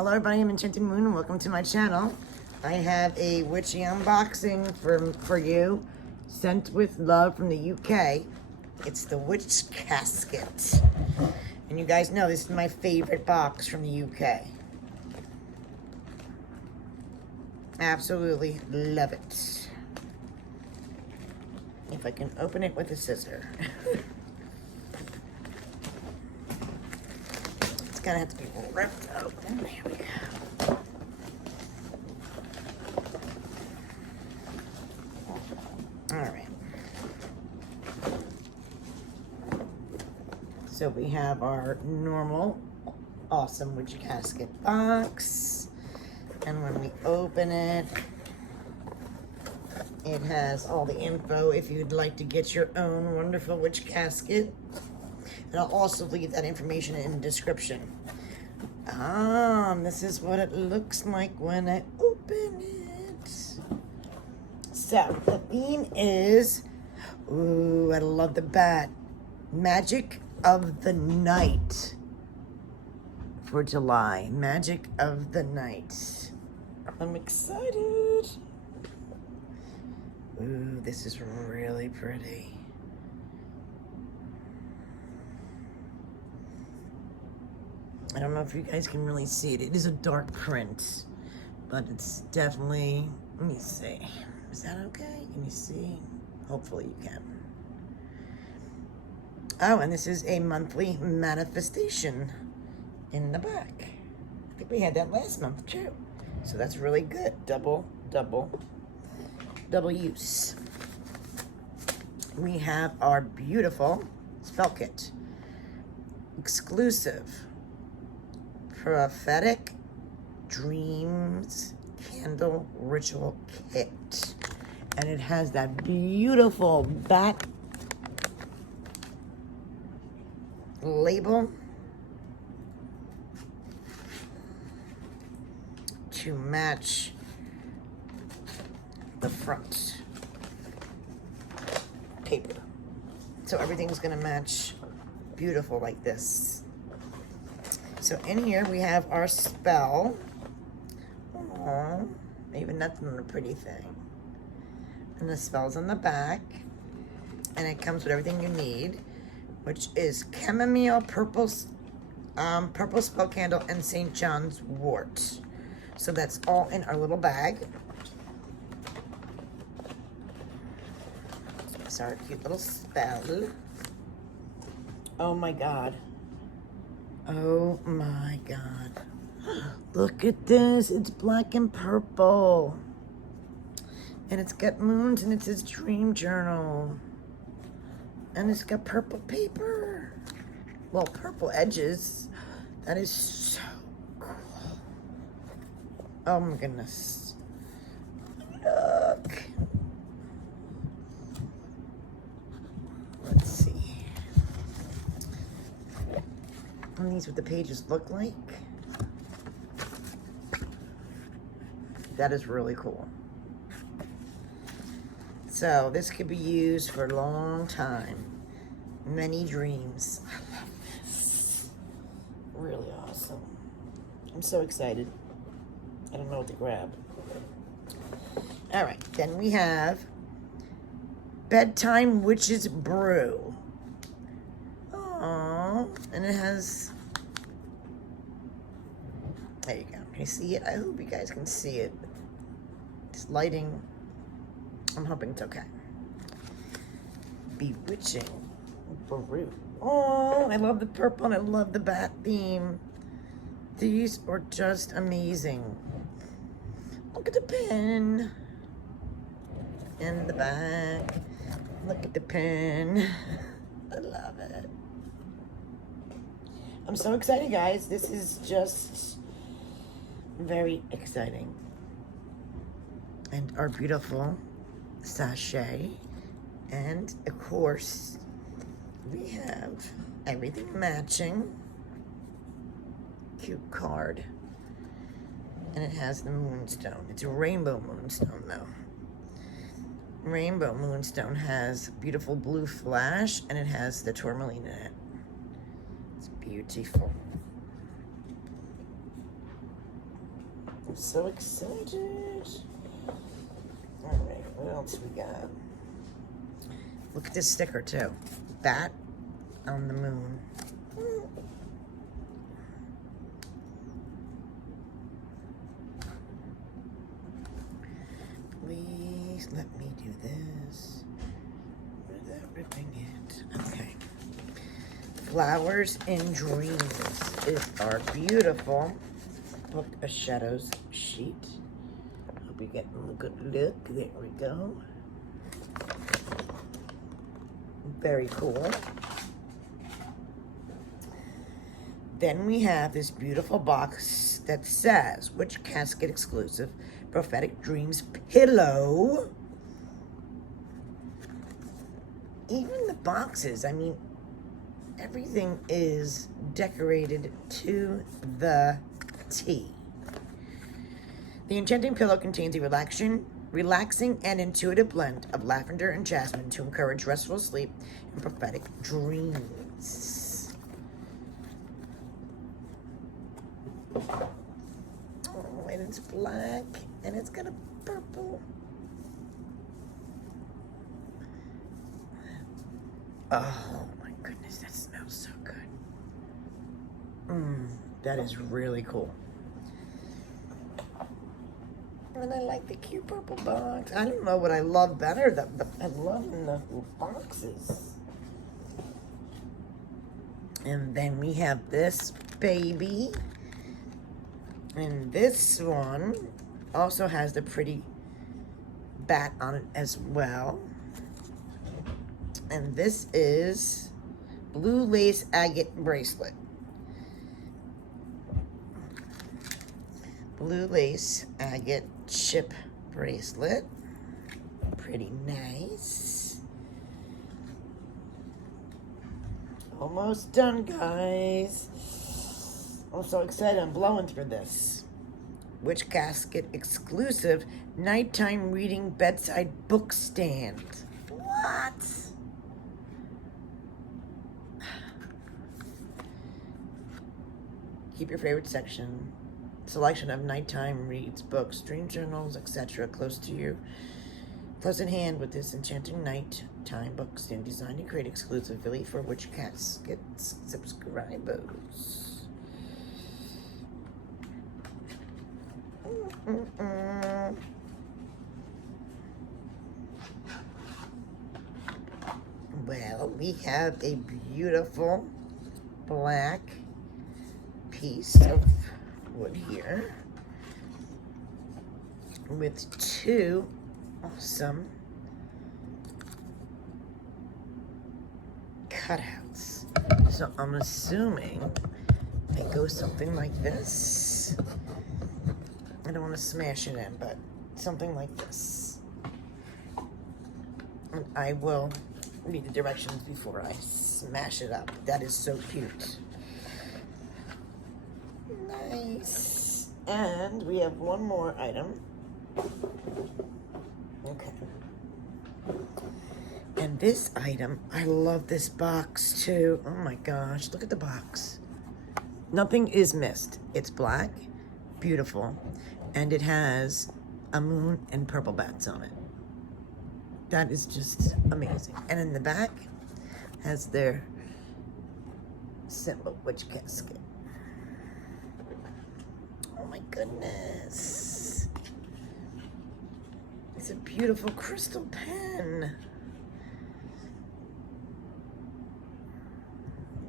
Hello everybody, I'm Enchanting Moon and welcome to my channel. I have a witchy unboxing for you, sent with love from the UK. It's the Witch Casket. And you guys know this is my favorite box from the UK. Absolutely love it. If I can open it with a scissor. It's gonna have to be ripped open. There we go. Alright. So we have our normal, awesome Witch Casket box. And when we open it, it has all the info if you'd like to get your own wonderful Witch Casket. And I'll also leave that information in the description. This is what it looks like when I open it. So, the theme is, ooh, I love the bat. Magic of the Night for July. Magic of the Night. I'm excited. Ooh, this is really pretty. I don't know if you guys can really see it. It is a dark print, but it's definitely, let me see. Is that okay? Can you see? Hopefully you can. Oh, and this is a monthly manifestation in the back. I think we had that last month too. So that's really good. Double use. We have our beautiful spell kit. Exclusive Prophetic Dreams Candle Ritual Kit. And it has that beautiful back label to match the front paper. So everything's gonna match beautiful like this. So in here we have our spell. Aww, even that's not a pretty thing. And the spell's on the back. And it comes with everything you need, which is chamomile, purple spell candle, and St. John's wort. So that's all in our little bag. It's our cute little spell. Oh my God. Oh my God. Look at this. It's black and purple. And it's got moons and it says dream journal. And it's got purple paper. Well, purple edges. That is so cool. Oh my goodness. Look. Let's see. And these what the pages look like. That is really cool. So this could be used for a long time. Many dreams. I love this. Really awesome. I'm so excited. I don't know what to grab. All right, then we have Bedtime Witch's Brew. Aww, and it has, there you go. Can you see it? I hope you guys can see it. It's lighting. I'm hoping it's okay. Bewitching Brew. Oh, I love the purple and I love the bat theme. These are just amazing. Look at the pen. In the back. Look at the pen. I love it. I'm so excited, guys. This is just very exciting. And our beautiful sachet. And of course, we have everything matching. Cute card. And it has the Moonstone. It's a rainbow Moonstone though. Rainbow Moonstone has beautiful blue flash and it has the tourmaline in it. It's beautiful. I'm so excited. Alright, what else we got? Look at this sticker too. Bat on the moon. Please let me do this without ripping it. Okay. Flowers and Dreams is our beautiful Book of Shadows sheet. Hope you get a good look. There we go. Very cool. Then we have this beautiful box that says Witch Casket exclusive Prophetic Dreams pillow. Even the boxes, I mean, everything is decorated to the T. The enchanting pillow contains a relaxing and intuitive blend of lavender and jasmine to encourage restful sleep and prophetic dreams. Oh, and it's black, and it's got a purple. Oh my goodness, that smells so good. That is really cool. And I like the cute purple box. I don't know what I love better. I love the boxes. And then we have this baby. And this one also has the pretty bat on it as well. And this is blue lace agate bracelet. Blue lace agate chip bracelet. Pretty nice. Almost done, guys. I'm so excited. I'm blowing through this. Witch Casket exclusive nighttime reading bedside book stand. What? Keep your favorite selection of nighttime reads, books, dream journals, etc. close to you. Close in hand with this enchanting nighttime book stand designed to create exclusively for Witch Casket subscribers. Well, we have a beautiful black piece of wood here with two awesome cutouts. So I'm assuming it goes something like this. I don't want to smash it in, but something like this. And I will read the directions before I smash it up. That is so cute. Nice. And we have one more item. Okay. And this item, I love this box too. Oh my gosh, look at the box. Nothing is missed. It's black, beautiful, and it has a moon and purple bats on it. That is just amazing. And in the back has their symbol, Witch Casket. Oh my goodness. It's a beautiful crystal pen.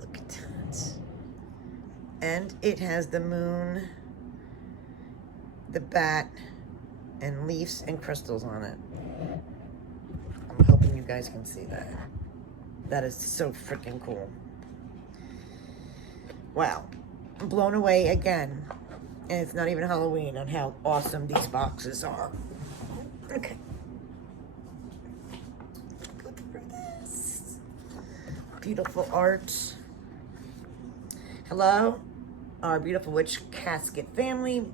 Look at that. And it has the moon, the bat, and leaves and crystals on it. I'm hoping you guys can see that. That is so freaking cool. Wow. I'm blown away again. And it's not even Halloween on how awesome these boxes are. Okay. Look for this. Beautiful art. Hello, our beautiful Witch Casket family.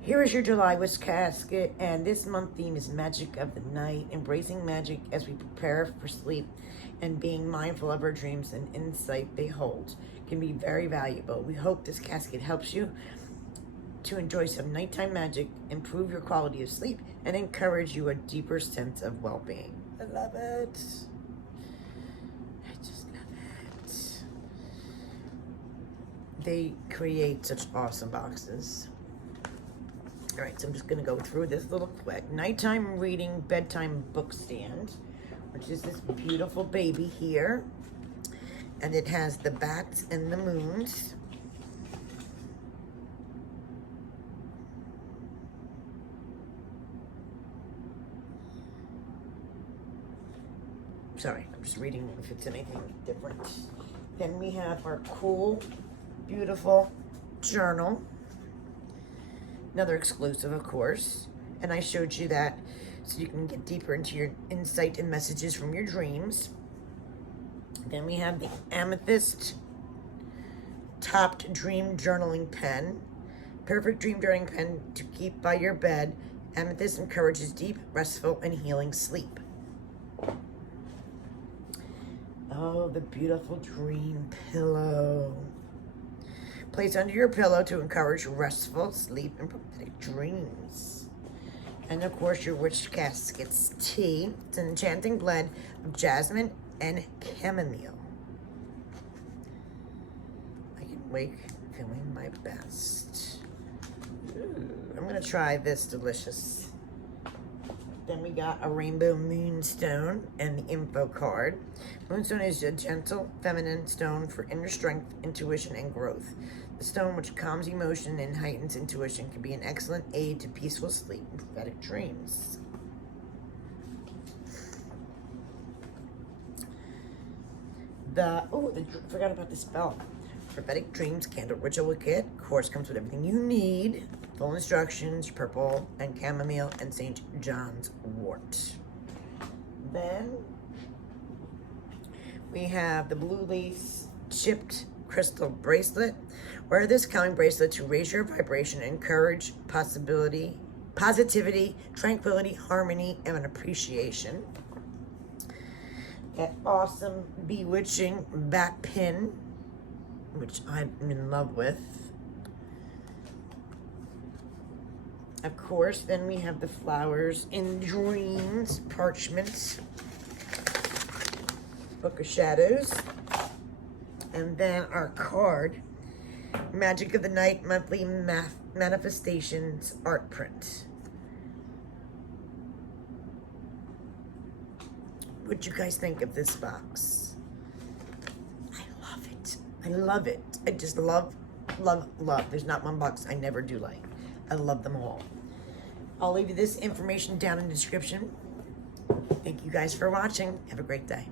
Here is your July Witch Casket, and this month theme is Magic of the Night, embracing magic as we prepare for sleep and being mindful of our dreams and insight they hold can be very valuable. We hope this casket helps you to enjoy some nighttime magic, improve your quality of sleep, and encourage you a deeper sense of well-being. I love it. I just love it. They create such awesome boxes. All right, so I'm just gonna go through this little quick. Nighttime reading bedtime book stand, which is this beautiful baby here. And it has the bats and the moons. Sorry, I'm just reading if it's anything different. Then we have our cool, beautiful journal. Another exclusive, of course. And I showed you that so you can get deeper into your insight and messages from your dreams. Then we have the Amethyst Topped Dream Journaling Pen. Perfect dream journaling pen to keep by your bed. Amethyst encourages deep, restful, and healing sleep. Oh, the beautiful dream pillow. Place under your pillow to encourage restful sleep and prophetic dreams. And of course, your Witch Casket's tea. It's an enchanting blend of jasmine and chamomile. I can wake feeling my best. Ooh, I'm gonna try this delicious. Then we got a rainbow moonstone and the info card. Moonstone is a gentle, feminine stone for inner strength, intuition, and growth. The stone, which calms emotion and heightens intuition, can be an excellent aid to peaceful sleep and prophetic dreams. Forgot about the spell. Prophetic Dreams Candle Ritual Kit. Of course, comes with everything you need. Full instructions, purple and chamomile and St. John's wort. Then we have the blue lace chipped crystal bracelet. Wear this calming bracelet to raise your vibration, encourage positivity, tranquility, harmony, and an appreciation. That awesome bewitching back pin, which I'm in love with. Of course, then we have the Flowers in Dreams parchment, Book of Shadows, and then our card, Magic of the Night Monthly Manifestations Art Print. What'd you guys think of this box? I love it. I love it. I just love, love, love. There's not one box I never do like. I love them all. I'll leave you this information down in the description. Thank you guys for watching. Have a great day.